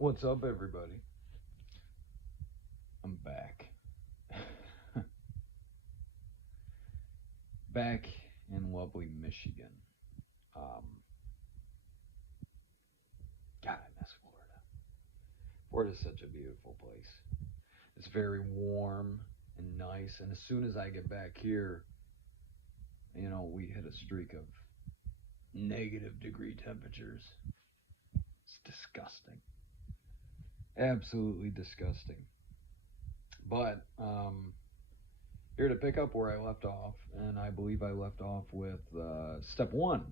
What's up, everybody? I'm back. Back in lovely Michigan. Um, God, I miss Florida. Florida's such a beautiful place. It's very warm and nice. And as soon as I get back here, we hit a streak of negative degree temperatures. It's disgusting. Absolutely disgusting. But here to pick up where I left off, and I believe I left off with step one.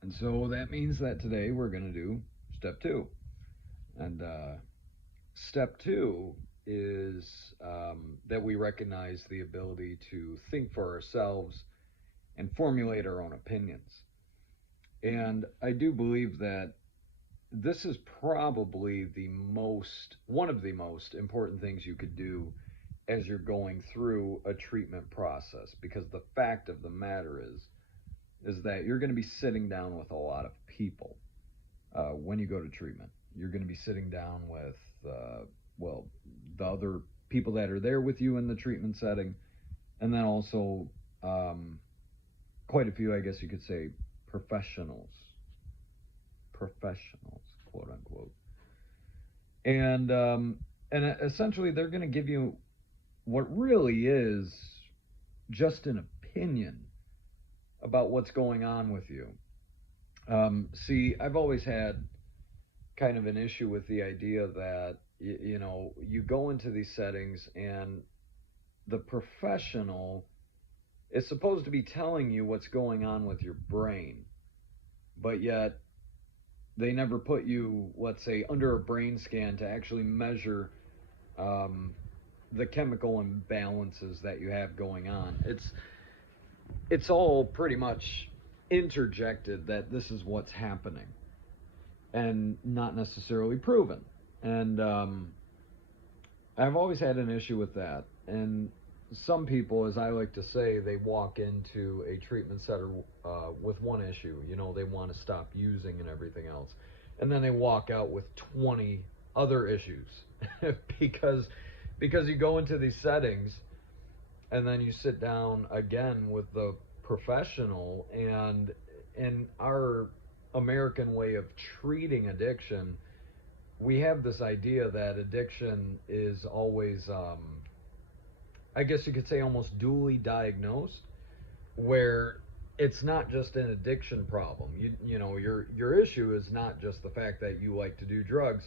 And so that means that today we're going to do step two. And step two is that we recognize the ability to think for ourselves and formulate our own opinions. And I do believe that this is probably one of the most important things you could do as you're going through a treatment process, because the fact of the matter is that you're going to be sitting down with a lot of people when you go to treatment. You're going to be sitting down with, well, the other people that are there with you in the treatment setting, and then also quite a few, I guess you could say, professionals, quote unquote, and essentially they're going to give you what really is just an opinion about what's going on with you. See, I've always had kind of an issue with the idea that you go into these settings and the professional is supposed to be telling you what's going on with your brain, but yet they never put you, let's say, under a brain scan to actually measure the chemical imbalances that you have going on. It's all pretty much interjected that this is what's happening and not necessarily proven. And I've always had an issue with that. And some people, as I like to say, they walk into a treatment center with one issue. They want to stop using and everything else. And then they walk out with 20 other issues because you go into these settings and then you sit down again with the professional, and in our American way of treating addiction, we have this idea that addiction is always, I guess you could say, almost dually diagnosed, where it's not just an addiction problem. Your issue is not just the fact that you like to do drugs,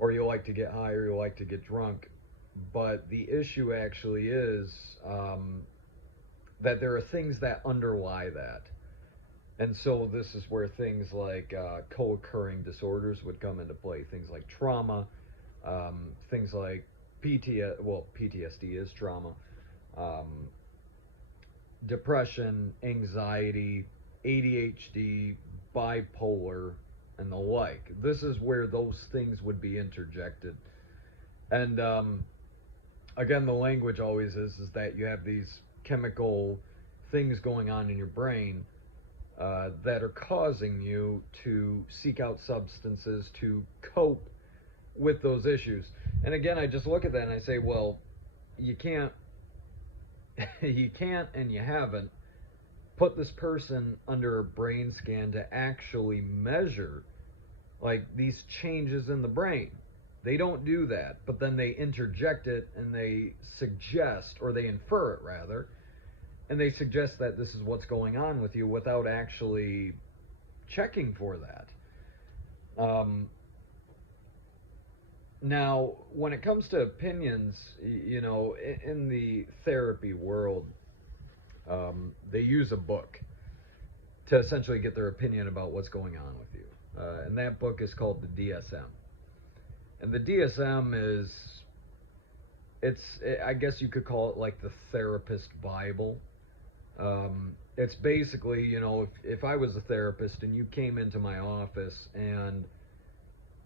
or you like to get high, or you like to get drunk, but the issue actually is that there are things that underlie that. And so this is where things like co-occurring disorders would come into play. Things like trauma, things like PTSD is trauma, um, depression, anxiety, ADHD, bipolar, and the like. This is where those things would be interjected. And again, the language always is that you have these chemical things going on in your brain that are causing you to seek out substances to cope with those issues. And again, I just look at that and I say, well, you can't, you can't, and you haven't put this person under a brain scan to actually measure like these changes in the brain. They don't do that, but then they interject it and they suggest, or they infer it rather, and they suggest that this is what's going on with you without actually checking for that. Now, when it comes to opinions, in the therapy world, they use a book to essentially get their opinion about what's going on with you. And that book is called the DSM. And the DSM I guess you could call it like the therapist Bible. It's basically, if I was a therapist and you came into my office and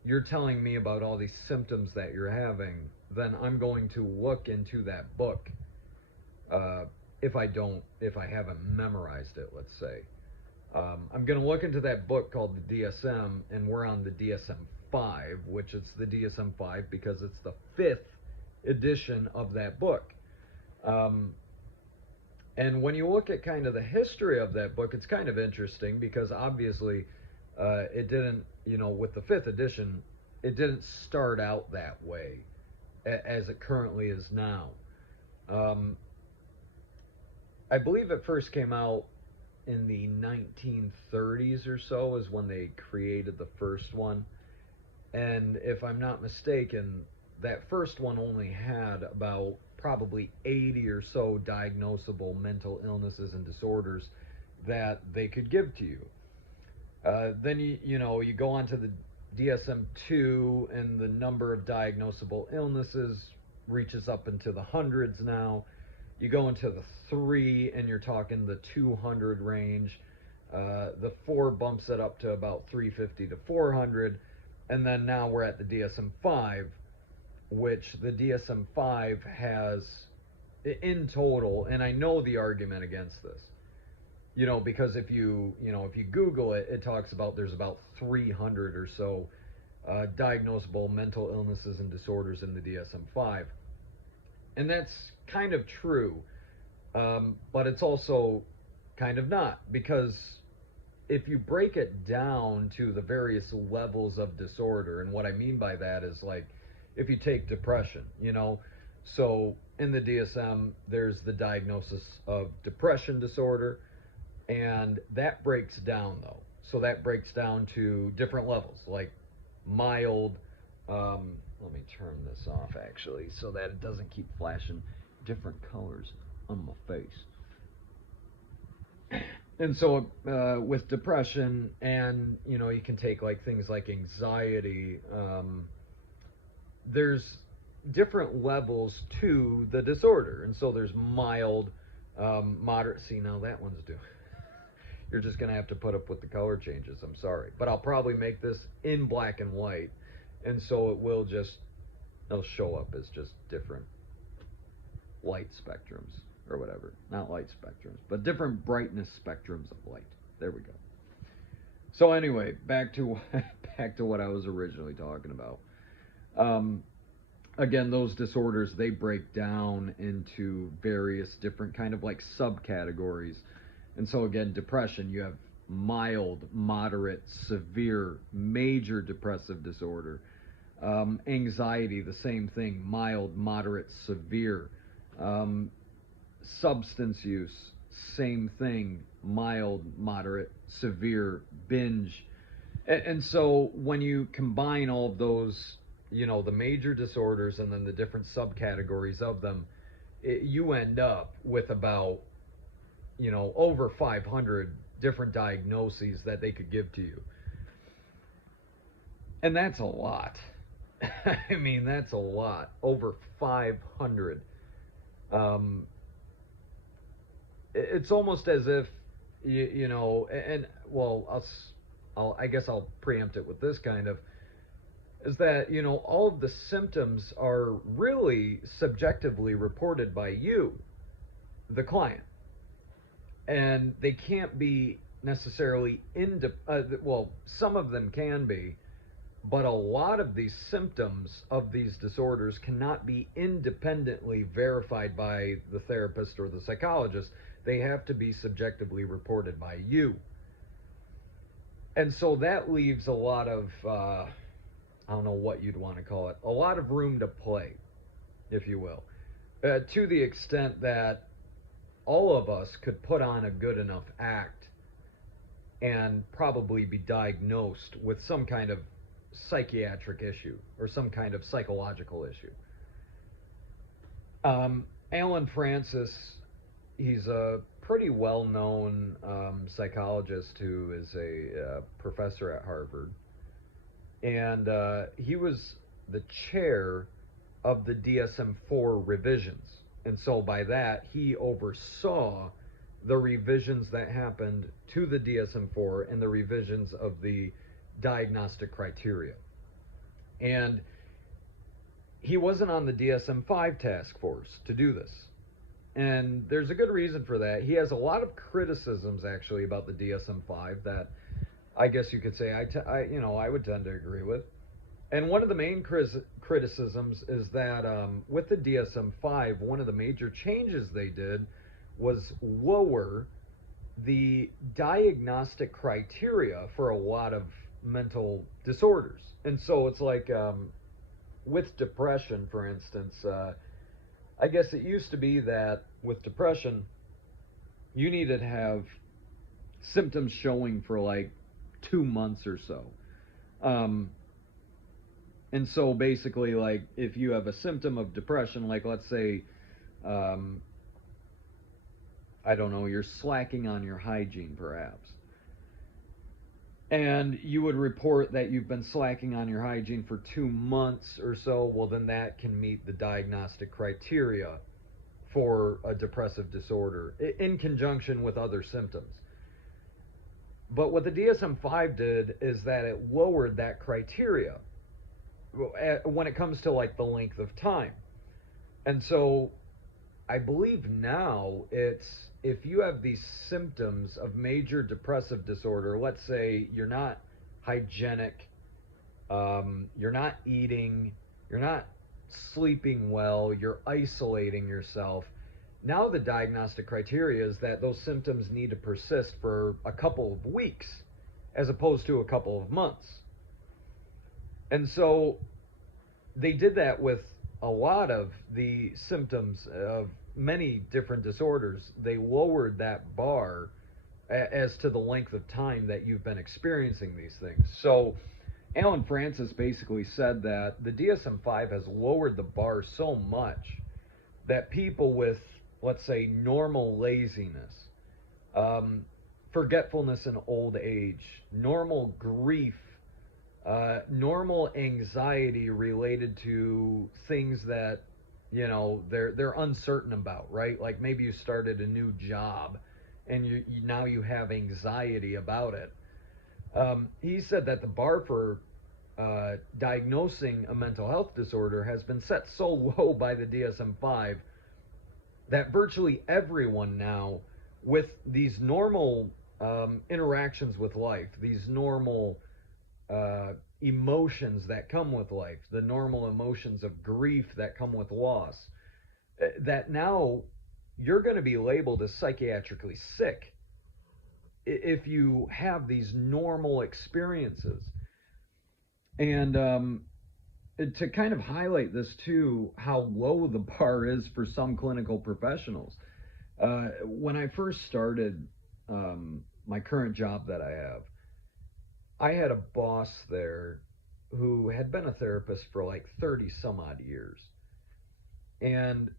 you're telling me about all these symptoms that you're having, then I'm going to look into that book. If I haven't memorized it, let's say. I'm going to look into that book called the DSM, and we're on the DSM-5, which it's the DSM-5 because it's the 5th edition of that book. And when you look at kind of the history of that book, it's kind of interesting because obviously it didn't, with the 5th edition, it didn't start out that way as it currently is now. I believe it first came out in the 1930s or so is when they created the first one. And if I'm not mistaken, that first one only had about probably 80 or so diagnosable mental illnesses and disorders that they could give to you. Then you go on to the DSM-2, and the number of diagnosable illnesses reaches up into the hundreds now. You go into the 3, and you're talking the 200 range. The 4 bumps it up to about 350 to 400, and then now we're at the DSM-5, which the DSM-5 has in total, and I know the argument against this, because if you Google it, it talks about there's about 300 or so diagnosable mental illnesses and disorders in the DSM-5, and that's kind of true, but it's also kind of not, because if you break it down to the various levels of disorder, and what I mean by that is, like, if you take depression, so in the DSM, there's the diagnosis of depression disorder, and that breaks down, though. So that breaks down to different levels, like mild, let me turn this off, actually, so that it doesn't keep flashing different colors on my face. And so with depression, and you can take like things like anxiety, there's different levels to the disorder. And so there's mild, moderate. See, now that one's due. You're just going to have to put up with the color changes. I'm sorry, but I'll probably make this in black and white, and so it'll show up as just different light spectrums or whatever. Not light spectrums, but different brightness spectrums of light. There we go. So anyway, back to what I was originally talking about. Again, those disorders, they break down into various different kind of like subcategories. And so again, depression, you have mild, moderate, severe, major depressive disorder. Anxiety, the same thing, mild, moderate, severe. Substance use, same thing, mild, moderate, severe, binge. And so when you combine all of those, the major disorders and then the different subcategories of them, you end up with about, over 500 different diagnoses that they could give to you. And that's a lot. I mean, that's a lot. Over 500. It's almost as if, and well, I guess I'll preempt it with this kind of, is that, all of the symptoms are really subjectively reported by you, the client. And they can't be necessarily well, some of them can be, but a lot of these symptoms of these disorders cannot be independently verified by the therapist or the psychologist. They have to be subjectively reported by you. And so that leaves a lot of, I don't know what you'd want to call it, a lot of room to play, if you will, to the extent that all of us could put on a good enough act and probably be diagnosed with some kind of psychiatric issue or some kind of psychological issue. Alan Francis, he's a pretty well-known psychologist who is a professor at Harvard, and he was the chair of the DSM-4 revisions. And so by that, he oversaw the revisions that happened to the DSM-4 and the revisions of the diagnostic criteria. And he wasn't on the DSM-5 task force to do this. And there's a good reason for that. He has a lot of criticisms actually about the DSM-5 that I guess you could say I would tend to agree with. And one of the main criticisms is that with the DSM-5, one of the major changes they did was lower the diagnostic criteria for a lot of mental disorders. And so it's like with depression, for instance, I guess it used to be that with depression, you needed to have symptoms showing for like 2 months or so. Um, and so basically, like, if you have a symptom of depression, like, let's say, um, I don't know, you're slacking on your hygiene perhaps, and you would report that you've been slacking on your hygiene for 2 months or so, well, then that can meet the diagnostic criteria for a depressive disorder in conjunction with other symptoms. But what the DSM 5 did is that it lowered that criteria when it comes to like the length of time. And so I believe now it's if you have these symptoms of major depressive disorder, let's say you're not hygienic, you're not eating, you're not sleeping well, you're isolating yourself. Now the diagnostic criteria is that those symptoms need to persist for a couple of weeks as opposed to a couple of months. And so they did that with a lot of the symptoms of many different disorders. They lowered that bar as to the length of time that you've been experiencing these things. So Alan Francis basically said that the DSM-5 has lowered the bar so much that people with, let's say, normal laziness, forgetfulness in old age, normal grief, normal anxiety related to things that they're uncertain about, right? Like maybe you started a new job and now you have anxiety about it. He said that the bar for diagnosing a mental health disorder has been set so low by the DSM-5 that virtually everyone now, with these normal interactions with life, these normal emotions that come with life, the normal emotions of grief that come with loss, that now you're going to be labeled as psychiatrically sick if you have these normal experiences. And to kind of highlight this too, how low the bar is for some clinical professionals. When I first started my current job that I have, I had a boss there who had been a therapist for like 30 some odd years. And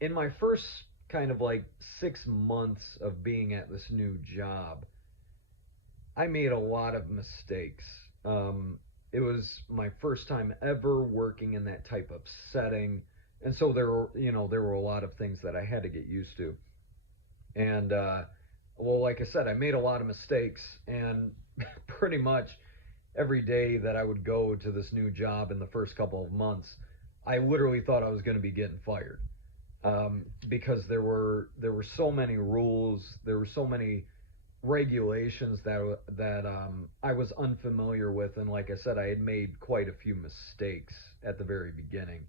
in my first kind of like 6 months of being at this new job, I made a lot of mistakes. It was my first time ever working in that type of setting. And so there were a lot of things that I had to get used to. And, well, like I said, I made a lot of mistakes, and pretty much every day that I would go to this new job in the first couple of months, I literally thought I was going to be getting fired, because there were so many rules, there were so many regulations that I was unfamiliar with, and like I said, I had made quite a few mistakes at the very beginning.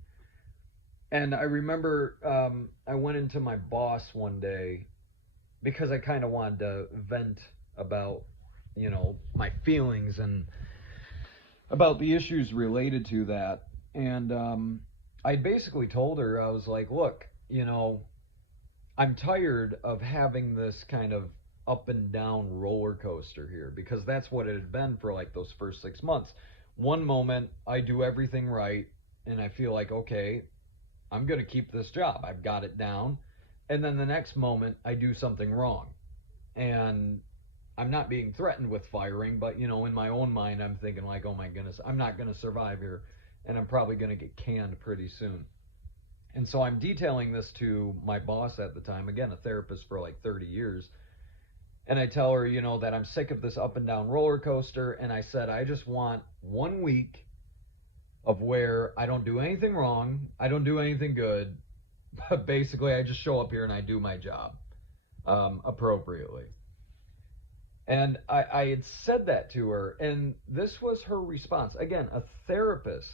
And I remember I went into my boss one day because I kind of wanted to vent about my feelings and about the issues related to that. And I basically told her, I was like, look, I'm tired of having this kind of up and down roller coaster here, because that's what it had been for like those first 6 months. One moment I do everything right and I feel like, okay, I'm going to keep this job, I've got it down. And then the next moment I do something wrong, and I'm not being threatened with firing, but in my own mind I'm thinking like, oh my goodness, I'm not going to survive here, and I'm probably going to get canned pretty soon. And so I'm detailing this to my boss at the time, again, a therapist for like 30 years. And I tell her, that I'm sick of this up and down roller coaster. And I said, I just want 1 week of where I don't do anything wrong, I don't do anything good, But basically, I just show up here and I do my job appropriately. And I had said that to her, and this was her response. Again, a therapist.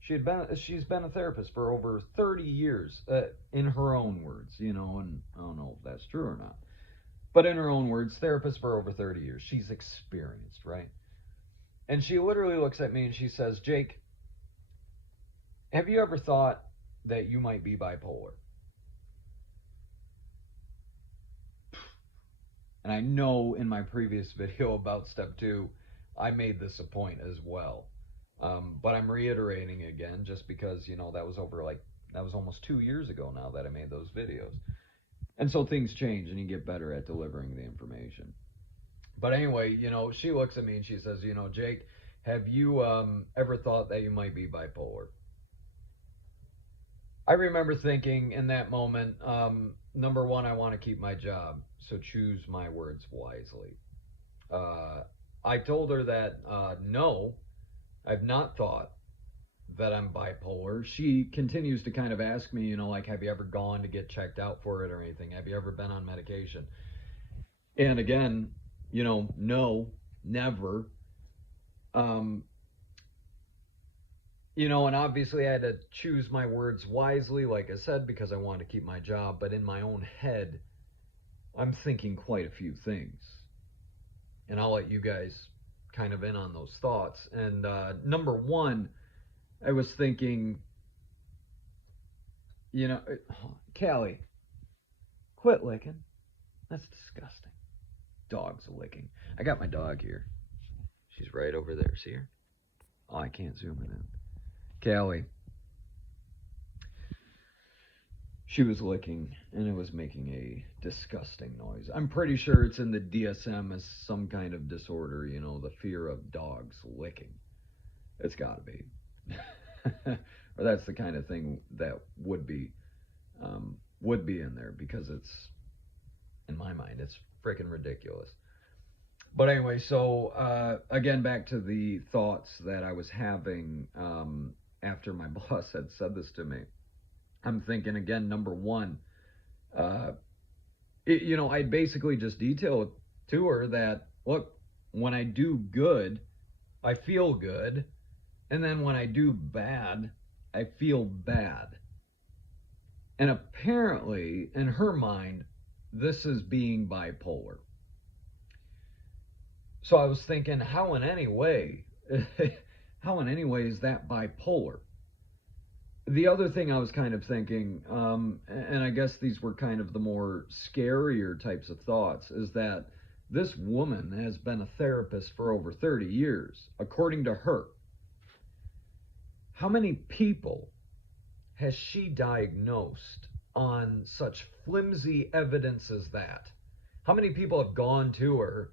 She's been a therapist for over 30 years, in her own words, and I don't know if that's true or not. But in her own words, therapist for over 30 years. She's experienced, right? And she literally looks at me and she says, Jake, have you ever thought that you might be bipolar? And I know in my previous video about step 2, I made this a point as well. But I'm reiterating again just because, that was almost 2 years ago now that I made those videos. And so things change and you get better at delivering the information. But anyway, she looks at me and she says, Jake, have you ever thought that you might be bipolar? I remember thinking in that moment, number one, I want to keep my job, so choose my words wisely. I told her that no, I've not thought that I'm bipolar. She continues to kind of ask me, have you ever gone to get checked out for it or anything? Have you ever been on medication? And again, no, never. And obviously I had to choose my words wisely, like I said, because I wanted to keep my job. But in my own head, I'm thinking quite a few things. And I'll let you guys kind of in on those thoughts. And number one, I was thinking, Callie, quit licking. That's disgusting. Dog's licking. I got my dog here. She's right over there. See her? Oh, I can't zoom it in. Callie. She was licking, and it was making a disgusting noise. I'm pretty sure it's in the DSM as some kind of disorder, the fear of dogs licking. It's gotta be. Or that's the kind of thing that would be in there, because it's, in my mind, it's freaking ridiculous. But anyway, so again, back to the thoughts that I was having after my boss had said this to me. I'm thinking again, number one, I'd basically just detailed to her that, look, when I do good, I feel good. And then when I do bad, I feel bad. And apparently, in her mind, this is being bipolar. So I was thinking, how in any way is that bipolar? The other thing I was kind of thinking, and I guess these were kind of the more scarier types of thoughts, is that this woman has been a therapist for over 30 years, according to her. How many people has she diagnosed on such flimsy evidence as that? How many people have gone to her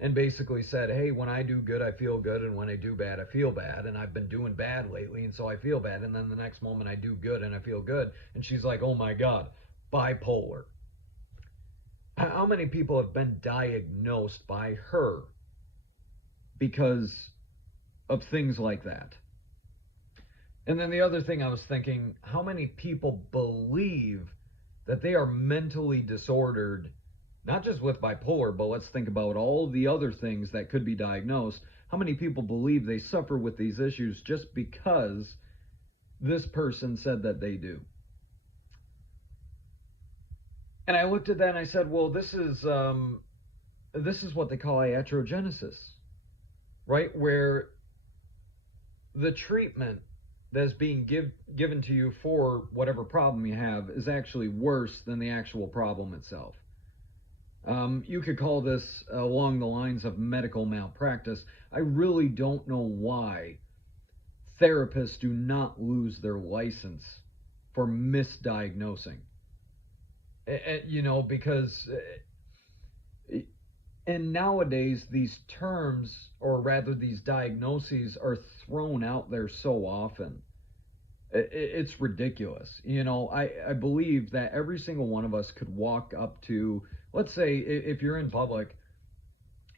and basically said, hey, when I do good, I feel good, and when I do bad, I feel bad, and I've been doing bad lately, and so I feel bad, and then the next moment I do good and I feel good, and she's like, oh my God, bipolar. How many people have been diagnosed by her because of things like that? And then the other thing I was thinking, how many people believe that they are mentally disordered, not just with bipolar, but let's think about all the other things that could be diagnosed. How many people believe they suffer with these issues just because this person said that they do? And I looked at that and I said, well, this is what they call iatrogenesis, right? Where the treatment that's being given to you for whatever problem you have is actually worse than the actual problem itself. You could call this along the lines of medical malpractice. I really don't know why therapists do not lose their license for misdiagnosing. Because and nowadays these terms, or rather these diagnoses, are thrown out there so often. It's ridiculous. I believe that every single one of us could walk up to, let's say, if you're in public,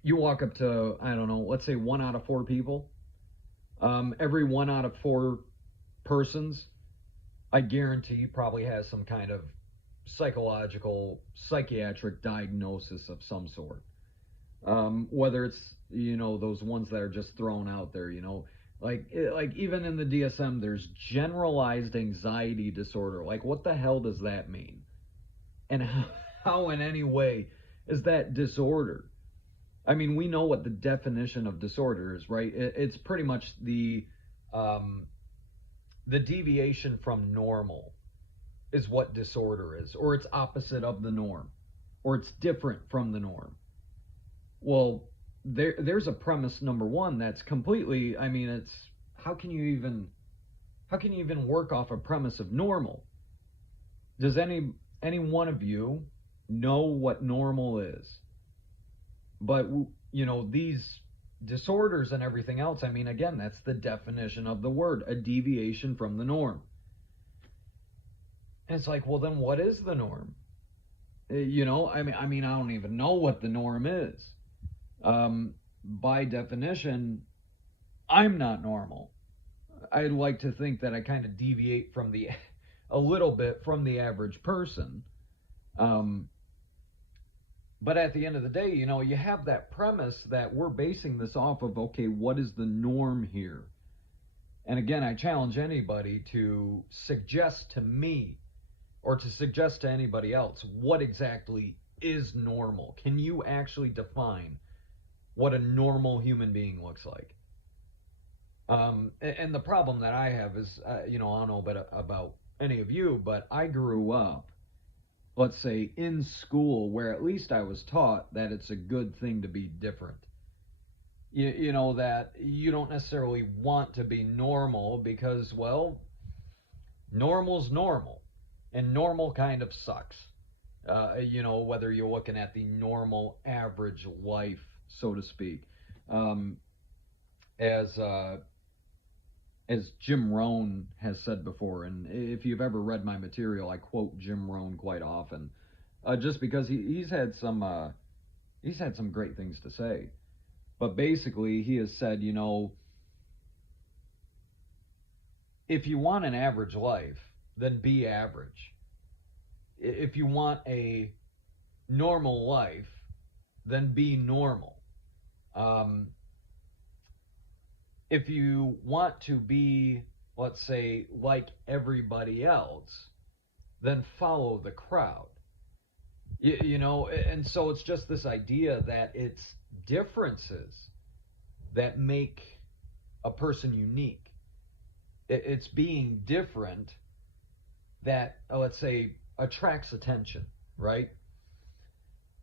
you walk up to, I don't know, let's say 1 out of 4 people. Every 1 out of 4 persons I guarantee he probably has some kind of psychological, psychiatric diagnosis of some sort. Whether it's, those ones that are just thrown out there, like even in the DSM, there's generalized anxiety disorder. Like, what the hell does that mean? And how in any way is that disorder? I mean, we know what the definition of disorder is, right? It's pretty much um, the deviation from normal is what disorder is, or it's opposite of the norm, or it's different from the norm. Well, there's a premise number one that's completely. I mean, it's how can you even work off a premise of normal? Does any one of you know what normal is? But these disorders and everything else. I mean, again, that's the definition of the word, a deviation from the norm. And it's like, well, then what is the norm? I don't even know what the norm is. By definition, I'm not normal. I'd like to think that I kind of deviate from a little bit from the average person. But at the end of the day, you have that premise that we're basing this off of, okay, what is the norm here? And again, I challenge anybody to suggest to me or to suggest to anybody else what exactly is normal. Can you actually define what a normal human being looks like? And the problem that I have is, I don't know about any of you, but I grew up, let's say, in school where at least I was taught that it's a good thing to be different. That you don't necessarily want to be normal because, well, normal's normal, and normal kind of sucks. Whether you're looking at the normal average life, so to speak, um, as Jim Rohn has said before, and if you've ever read my material, I quote Jim Rohn quite often, just because he's had some great things to say. But basically, he has said, if you want an average life, then be average. If you want a normal life, then be normal. If you want to be, let's say, like everybody else, then follow the crowd. And so it's just this idea that it's differences that make a person unique. It's being different that, let's say, attracts attention, right?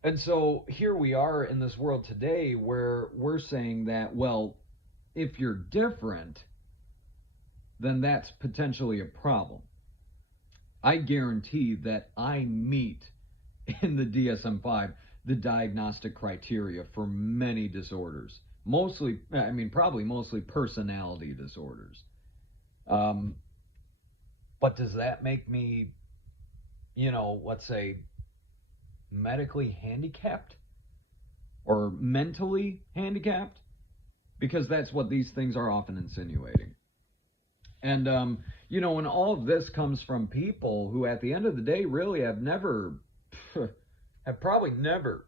And so here we are in this world today where we're saying that, well, if you're different, then that's potentially a problem. I guarantee that I meet in the DSM 5 the diagnostic criteria for many disorders. Probably mostly personality disorders. But does that make me, let's say, medically handicapped or mentally handicapped? Because that's what these things are often insinuating. And, and all of this comes from people who, at the end of the day, really have probably never,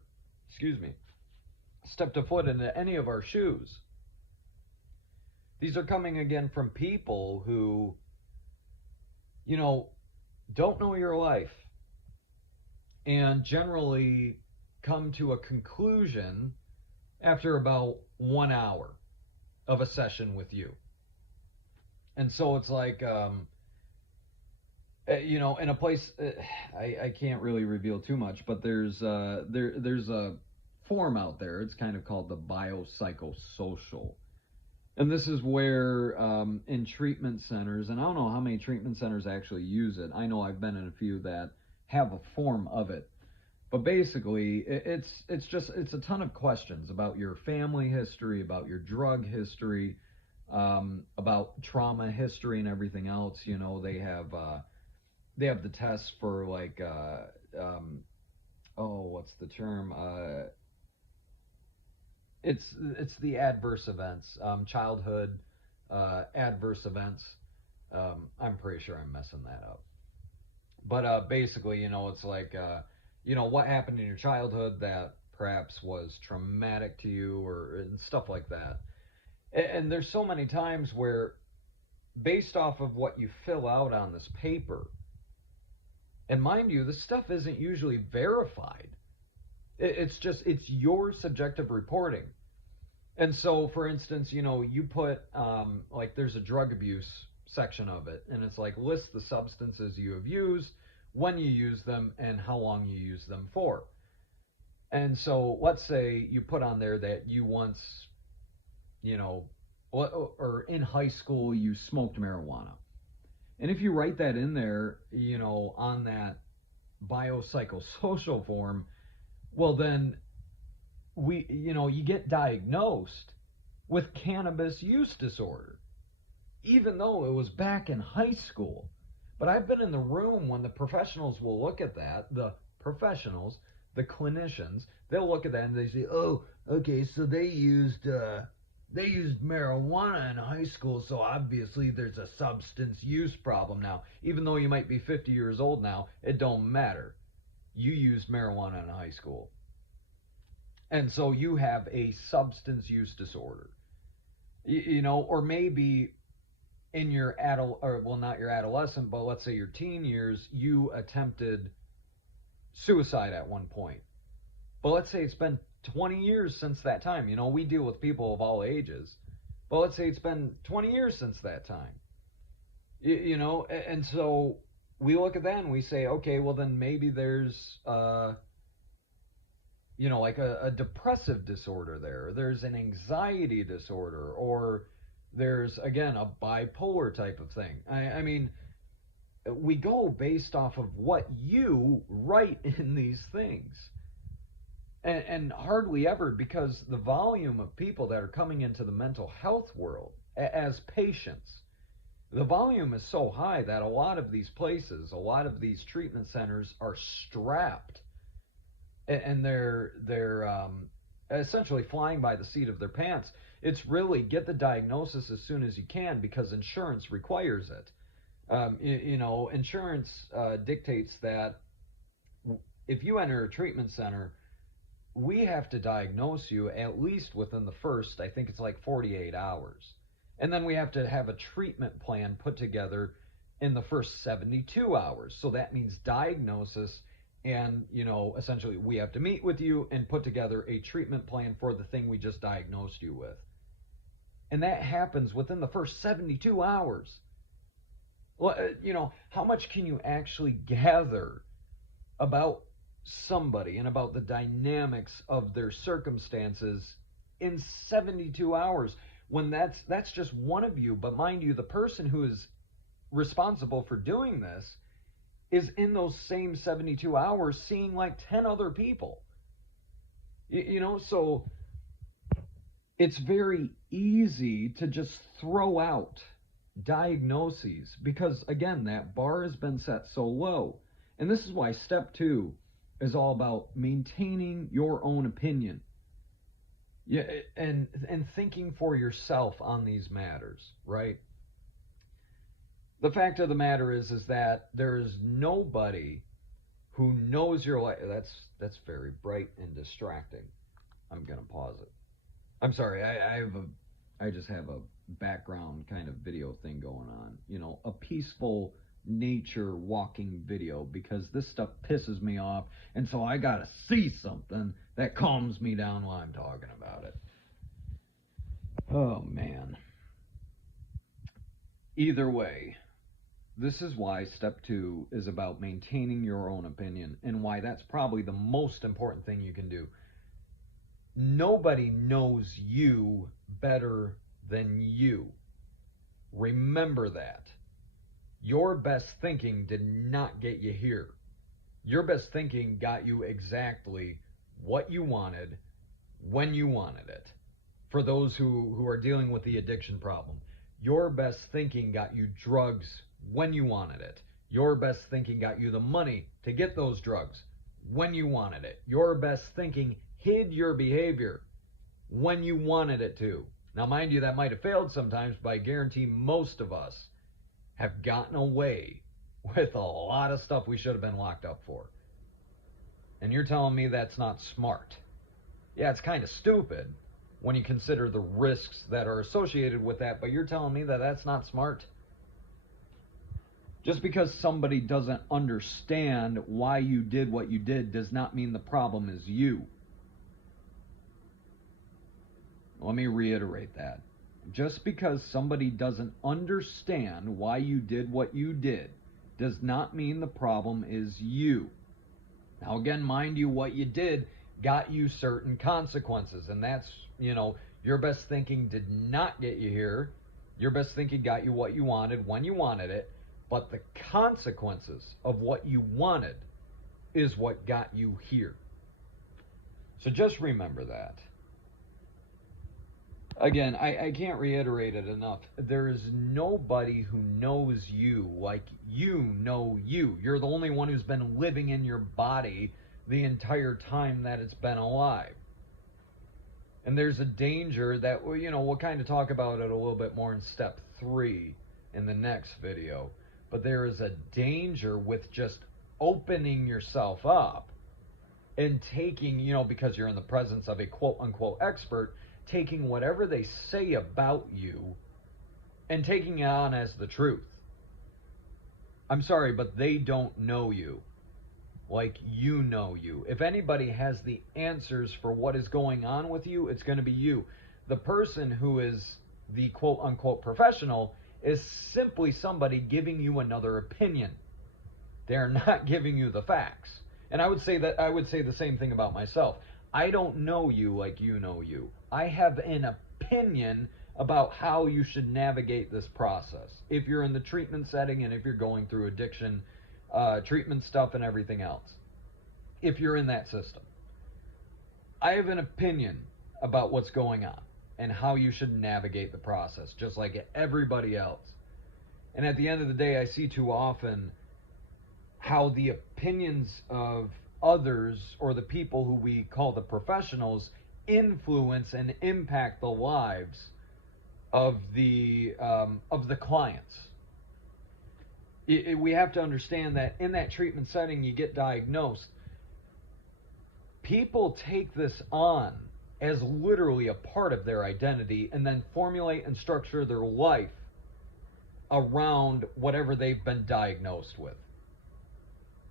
stepped a foot into any of our shoes. These are coming again from people who, don't know your life and generally come to a conclusion after about 1 hour of a session with you. And so it's like, in a place, I can't really reveal too much, but there's a form out there. It's kind of called the biopsychosocial. And this is where in treatment centers, and I don't know how many treatment centers actually use it. I know I've been in a few that have a form of it. But basically, it's a ton of questions about your family history, about your drug history, about trauma history and everything else. They have the tests for like what's the term? It's the adverse events, childhood adverse events, I'm pretty sure I'm messing that up. But basically, it's like, what happened in your childhood that perhaps was traumatic to you or and stuff like that. And there's so many times where, based off of what you fill out on this paper, and mind you, this stuff isn't usually verified. It's your subjective reporting. And so, for instance, you put, like, there's a drug abuse section of it, and it's like, list the substances you have used, when you use them, and how long you use them for. And so, let's say you put on there that you once, you know, or in high school you smoked marijuana. And if you write that in there, on that biopsychosocial form, well, then you get diagnosed with cannabis use disorder, even though it was back in high school. But I've been in the room when the professionals will look at that, the professionals, the clinicians, they'll look at that and they say, oh, okay, so they used marijuana in high school, so obviously there's a substance use problem now. Even though you might be 50 years old now, it don't matter. You used marijuana in high school. And so you have a substance use disorder. Or maybe in your not your adolescent, but let's say your teen years, you attempted suicide at one point. But let's say it's been 20 years since that time. We deal with people of all ages. But let's say it's been 20 years since that time. And so we look at that and we say, okay, well then maybe there's like a depressive disorder there. There's an anxiety disorder, or there's, again, a bipolar type of thing. I mean, we go based off of what you write in these things. And hardly ever, because the volume of people that are coming into the mental health world as patients, the volume is so high that a lot of these places, a lot of these treatment centers are strapped, and they're essentially flying by the seat of their pants. It's really get the diagnosis as soon as you can, because insurance requires it. Insurance dictates that if you enter a treatment center, we have to diagnose you at least within the first, I think it's like 48 hours. And then we have to have a treatment plan put together in the first 72 hours. So that means diagnosis, and, essentially we have to meet with you and put together a treatment plan for the thing we just diagnosed you with. And that happens within the first 72 hours. Well, how much can you actually gather about somebody and about the dynamics of their circumstances in 72 hours, when that's just one of you? But mind you, the person who is responsible for doing this is in those same 72 hours seeing like 10 other people. So it's very easy to just throw out diagnoses, because, again, that bar has been set so low. And this is why step 2 is all about maintaining your own opinion. Yeah, and thinking for yourself on these matters, right? The fact of the matter is that there is nobody who knows your life. That's very bright and distracting. I'm gonna pause it. I'm sorry. I just have a background kind of video thing going on. A peaceful nature walking video, because this stuff pisses me off, and so I gotta see something that calms me down while I'm talking about it. Oh man. Either way, this is why step 2 is about maintaining your own opinion, and why that's probably the most important thing you can do. Nobody knows you better than you. Remember that. Your best thinking did not get you here. Your best thinking got you exactly what you wanted, when you wanted it. For those who are dealing with the addiction problem, your best thinking got you drugs when you wanted it. Your best thinking got you the money to get those drugs when you wanted it. Your best thinking hid your behavior when you wanted it to. Now, mind you, that might have failed sometimes, but I guarantee most of us have gotten away with a lot of stuff we should have been locked up for. And you're telling me that's not smart. Yeah, it's kind of stupid when you consider the risks that are associated with that, but you're telling me that that's not smart? Just because somebody doesn't understand why you did what you did does not mean the problem is you. Let me reiterate that. Just because somebody doesn't understand why you did what you did does not mean the problem is you. Now, again, mind you, what you did got you certain consequences, and that's, your best thinking did not get you here. Your best thinking got you what you wanted when you wanted it, but the consequences of what you wanted is what got you here. So just remember that. Again, I can't reiterate it enough. There is nobody who knows you like you know you. You're the only one who's been living in your body the entire time that it's been alive. And there's a danger that, we'll kind of talk about it a little bit more in step 3 in the next video. But there is a danger with just opening yourself up and taking, because you're in the presence of a quote-unquote expert, taking whatever they say about you and taking it on as the truth. I'm sorry, but they don't know you like you know you. If anybody has the answers for what is going on with you, it's going to be you. The person who is the quote-unquote professional is simply somebody giving you another opinion. They're not giving you the facts. And I would say the same thing about myself. I don't know you like you know you. I have an opinion about how you should navigate this process. If you're in the treatment setting and if you're going through addiction treatment stuff and everything else. If you're in that system. I have an opinion about what's going on and how you should navigate the process, just like everybody else. And at the end of the day, I see too often how the opinions of others, or the people who we call the professionals, influence and impact the lives of the clients. We have to understand that in that treatment setting, you get diagnosed. People take this on as literally a part of their identity and then formulate and structure their life around whatever they've been diagnosed with.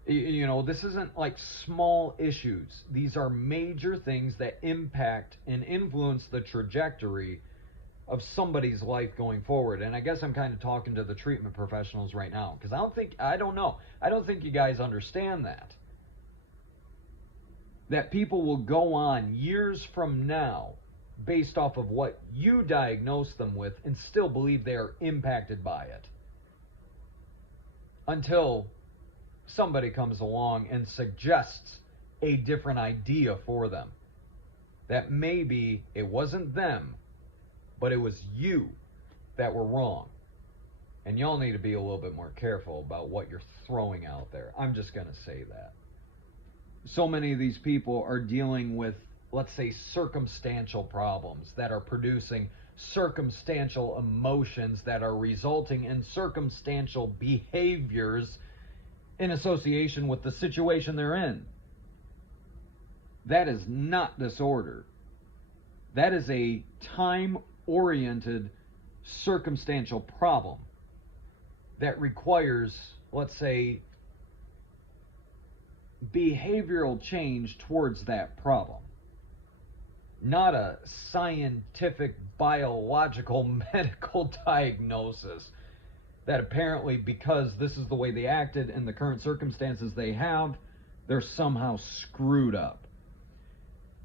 This isn't like small issues. These are major things that impact and influence the trajectory of somebody's life going forward. And I guess I'm kind of talking to the treatment professionals right now, because I don't think you guys understand that people will go on years from now based off of what you diagnose them with and still believe they are impacted by it, until somebody comes along and suggests a different idea for them, that maybe it wasn't them, but it was you that were wrong. And y'all need to be a little bit more careful about what you're throwing out there. I'm just going to say that. So many of these people are dealing with, let's say, circumstantial problems that are producing circumstantial emotions that are resulting in circumstantial behaviors in association with the situation they're in. That is not disorder. That is a time-oriented circumstantial problem that requires, let's say, behavioral change towards that problem. Not a scientific, biological, medical diagnosis that apparently, because this is the way they acted in the current circumstances they have, they're somehow screwed up.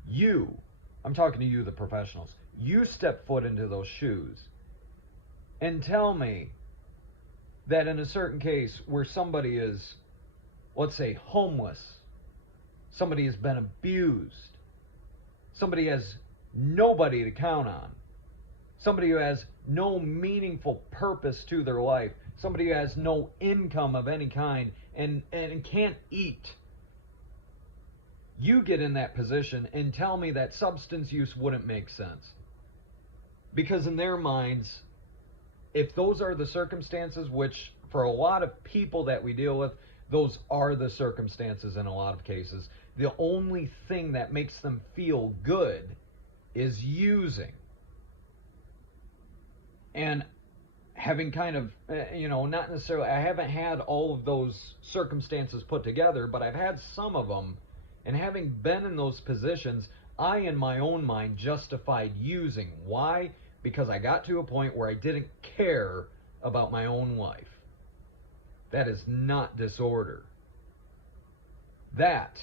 I'm talking to you, the professionals, you step foot into those shoes and tell me that in a certain case where somebody is, let's say, homeless, somebody has been abused, somebody has nobody to count on, somebody who has no meaningful purpose to their life, somebody who has no income of any kind and can't eat. You get in that position and tell me that substance use wouldn't make sense. Because in their minds, if those are the circumstances, which for a lot of people that we deal with, those are the circumstances in a lot of cases, the only thing that makes them feel good is using. And having kind of, not necessarily, I haven't had all of those circumstances put together, but I've had some of them. And having been in those positions, I, in my own mind, justified using. Why? Because I got to a point where I didn't care about my own life. That is not disorder. That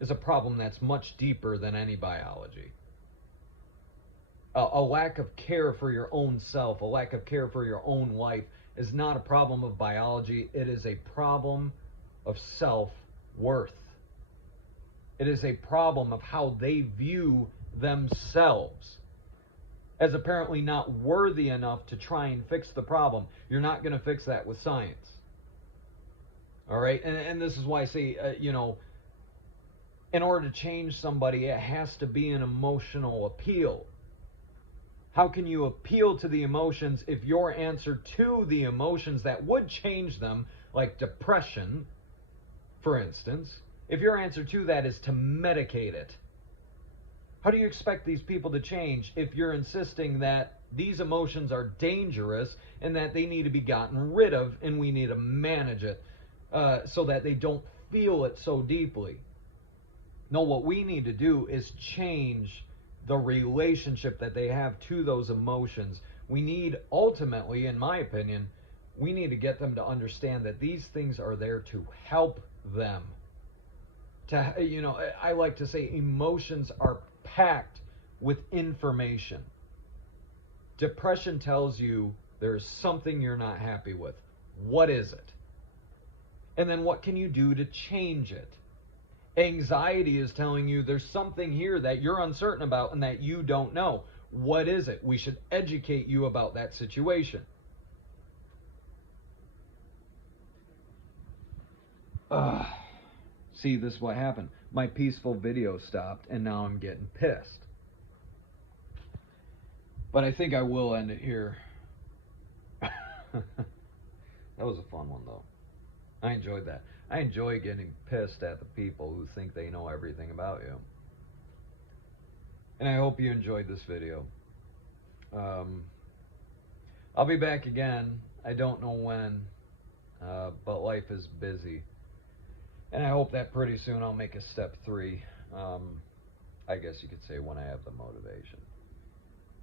is a problem that's much deeper than any biology. A lack of care for your own self, a lack of care for your own life is not a problem of biology. It is a problem of self-worth. It is a problem of how they view themselves as apparently not worthy enough to try and fix the problem. You're not going to fix that with science. All right? And this is why I say, in order to change somebody, it has to be an emotional appeal. How can you appeal to the emotions if your answer to the emotions that would change them, like depression, for instance, if your answer to that is to medicate it? How do you expect these people to change if you're insisting that these emotions are dangerous and that they need to be gotten rid of and we need to manage it so that they don't feel it so deeply? No, what we need to do is change the relationship that they have to those emotions. We need, ultimately, in my opinion, we need to get them to understand that these things are there to help them. I like to say emotions are packed with information. Depression tells you there's something you're not happy with. What is it? And then what can you do to change it? Anxiety is telling you there's something here that you're uncertain about and that you don't know. What is it? We should educate you about that situation. See, this is what happened. My peaceful video stopped and now I'm getting pissed. But I think I will end it here. That was a fun one, though. I enjoyed that. I enjoy getting pissed at the people who think they know everything about you. And I hope you enjoyed this video. I'll be back again. I don't know when, but life is busy. And I hope that pretty soon I'll make a step 3. I guess you could say when I have the motivation.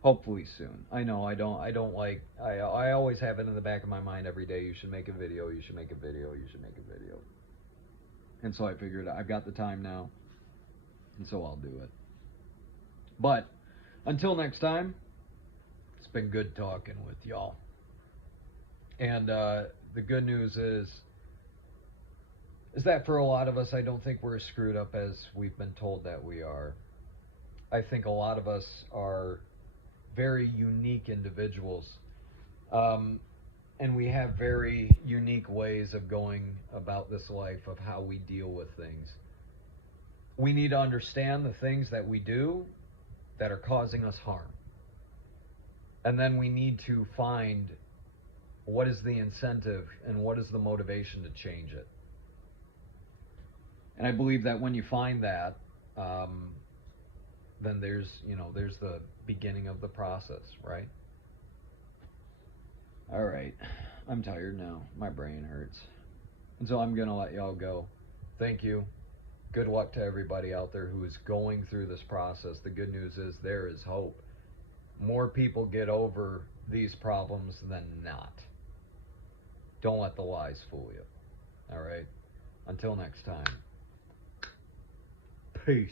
Hopefully soon. I know I always have it in the back of my mind every day. You should make a video, you should make a video, you should make a video. And so I figured I've got the time now, and so I'll do it. But until next time, it's been good talking with y'all. And the good news is that for a lot of us, I don't think we're as screwed up as we've been told that we are. I think a lot of us are very unique individuals, and we have very unique ways of going about this life, of how we deal with things. We need to understand the things that we do that are causing us harm, and then we need to find what is the incentive and what is the motivation to change it. And I believe that when you find that, then there's the beginning of the process, right? All right, I'm tired now. My brain hurts. And so I'm going to let y'all go. Thank you. Good luck to everybody out there who is going through this process. The good news is there is hope. More people get over these problems than not. Don't let the lies fool you. All right? Until next time. Peace.